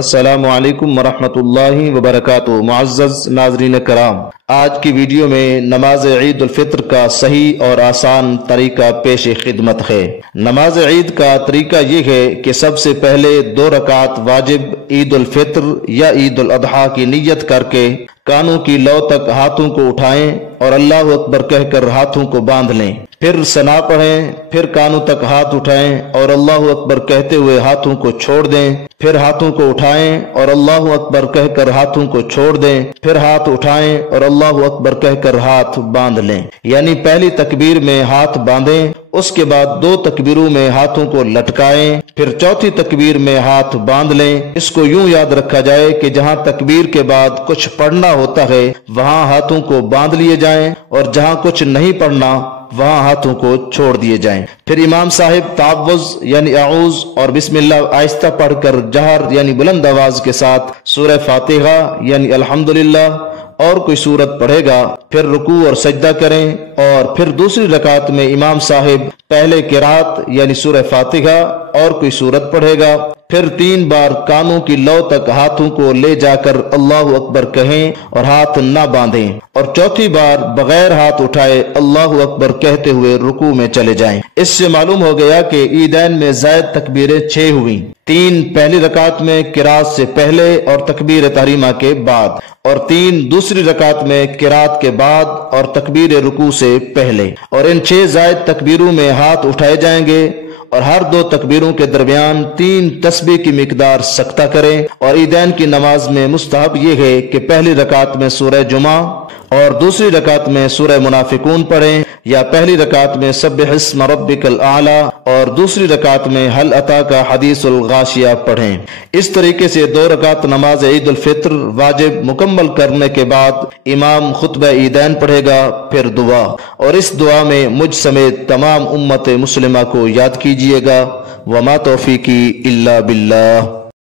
السلام علیکم ورحمۃ اللہ وبرکاتہ۔ معزز ناظرین کرام، آج کی ویڈیو میں نماز عید الفطر کا صحیح اور آسان طریقہ پیش خدمت ہے۔ نماز عید کا طریقہ یہ ہے کہ سب سے پہلے 2 رکعت واجب عید الفطر یا عید الاضحیٰ کی نیت کر کے کانوں کی لو تک ہاتھوں کو اٹھائیں اور اللہ اکبر کہہ کر ہاتھوں کو باندھ لیں، پھر ثنا پڑھیں، پھر کانوں تک ہاتھ اٹھائیں اور اللہ اکبر کہتے ہوئے ہاتھوں کو چھوڑ دیں، پھر ہاتھوں کو اٹھائیں اور اللہ اکبر کہہ کر ہاتھوں کو چھوڑ دیں، پھر ہاتھ اٹھائیں اور اللہ اکبر کہہ کر ہاتھ باندھ لیں۔ یعنی پہلی تکبیر میں ہاتھ باندھیں، اس کے بعد 2 تکبیروں میں ہاتھوں کو لٹکائیں، پھر چوتھی تکبیر میں ہاتھ باندھ لیں۔ اس کو یوں یاد رکھا جائے کہ جہاں تکبیر کے بعد کچھ پڑھنا ہوتا ہے وہاں ہاتھوں کو باندھ لیے جائیں اور جہاں کچھ نہیں پڑھنا وہاں ہاتھوں کو چھوڑ دیے جائیں۔ پھر امام صاحب تعوذ یعنی اعوذ اور بسم اللہ آہستہ پڑھ کر جہر یعنی بلند آواز کے ساتھ سورہ فاتحہ یعنی الحمدللہ اور کوئی سورت پڑھے گا، پھر رکوع اور سجدہ کریں، اور پھر دوسری رکعت میں امام صاحب پہلے قرات یعنی سورہ فاتحہ اور کوئی سورت پڑھے گا، پھر 3 بار کانوں کی لو تک ہاتھوں کو لے جا کر اللہ اکبر کہیں اور ہاتھ نہ باندھیں، اور چوتھی بار بغیر ہاتھ اٹھائے اللہ اکبر کہتے ہوئے رکوع میں چلے جائیں۔ اس سے معلوم ہو گیا کہ عیدین میں زائد تکبیریں 6 ہوئیں، 3 پہلی رکعت میں قرات سے پہلے اور تکبیر تحریمہ کے بعد، اور 3 دوسری رکعت میں قرات کے بعد اور تکبیر رکوع سے پہلے، اور ان 6 زائد تکبیروں میں ہاتھ اٹھائے جائیں گے، اور ہر 2 تکبیروں کے درمیان 3 تسبیح کی مقدار سکتہ کریں۔ اور عیدین کی نماز میں مستحب یہ ہے کہ پہلی رکعت میں سورہ جمعہ اور دوسری رکعت میں سورہ منافقون پڑھیں، یا پہلی رکعت میں سبح اسم ربک الاعلی اور دوسری رکعت میں هل اتاک حدیث الغاشیہ پڑھیں۔ اس طریقے سے 2 رکعت نماز عید الفطر واجب مکمل کرنے کے بعد امام خطبہ عیدین پڑھے گا، پھر دعا، اور اس دعا میں مجھ سمیت تمام امت مسلمہ کو یاد کیجیے گا۔ وما توفیقی الا باللہ۔